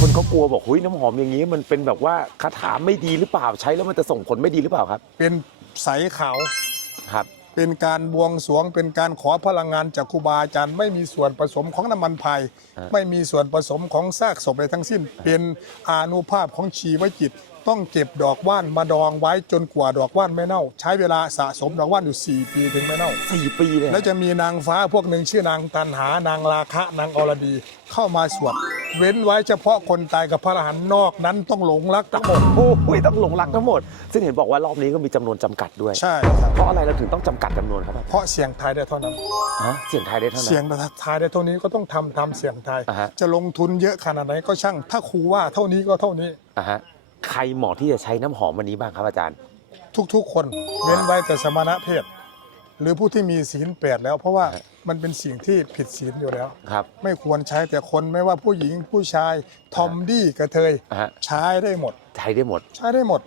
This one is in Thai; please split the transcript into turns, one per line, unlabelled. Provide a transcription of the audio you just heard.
คนเขากลัวบอกเฮ้ยน้ำหอมอย่างนี้ มันเป็นแบบว่าคาถาไม่ดีหรือเปล่าใช้แล้วมันจะส่งผลไม่ดีหรือเปล่าครับ
เป็นใสขาว
ครับ
เป็นการบวงสรวง เป็นการขอพลังงานจากครูบาอาจารย์ไม่มีส่วนผสมของน้ำมันพาย
ฮะ
ไม่มีส่วนผสมของซากศพใดทั้งสิ้น เป็นอานุภาพของชีวจิต ต้องเก็บดอกว่านมาดองไว้จนกว่าดอกว่านไม่เน่า ใช้เวลาสะสมดอกว่านอยู่ 4 ปีถึงไม่เน่า
สี่ปีเลย
แล้วจะมีนางฟ้าพวกหนึ่งชื่อนางตันหานางราคะนางอรดี เข้ามาสวด เว้นไว้เฉพาะคนตายกับพระอรหันต์นอกนั้นต้องหลงรักทั้งหมด
โอ้ยต้องหลงรักทั้งหมด ซึ่งเห็นบอกว่ารอบนี้ก็มีจำนวนจำกัดด้วย
ใช่ครับ
เพราะอะไรเราถึงต้องจำกัดจำนวนครับ
เพราะเสียงทายได้เท่านั้น
ฮะเสียงไทายได้เท่านั้น
เสียงทายได้เท่านี้ก็ต้องทำทำเสียงทาย
อ่าฮะ
จะลงทุนเยอะขนาดไหนก็ช่าง ถ้าครูว่าเท่านี้ก็เท่านี้
อะฮะใครเหมาะที่จะใช้น้ำหอมวันนี้บ้างครับอาจารย์
ทุกๆ คนเว้นไว้แต่สมณะเพศ หรือผู้ที่มีศีลแปดแล้ว เพราะว่า
ฮะ
มันเป็นสิ่งที่ผิดศีลอยู่แล้ว
ครับ
ไม่ควรใช้แต่คนไม่ว่าผู้หญิงผู้ชายทอมดี้กระเทย
อะฮะ
ใช้ได้หมด
ใช้ได้หมด
ใช้ได้หมด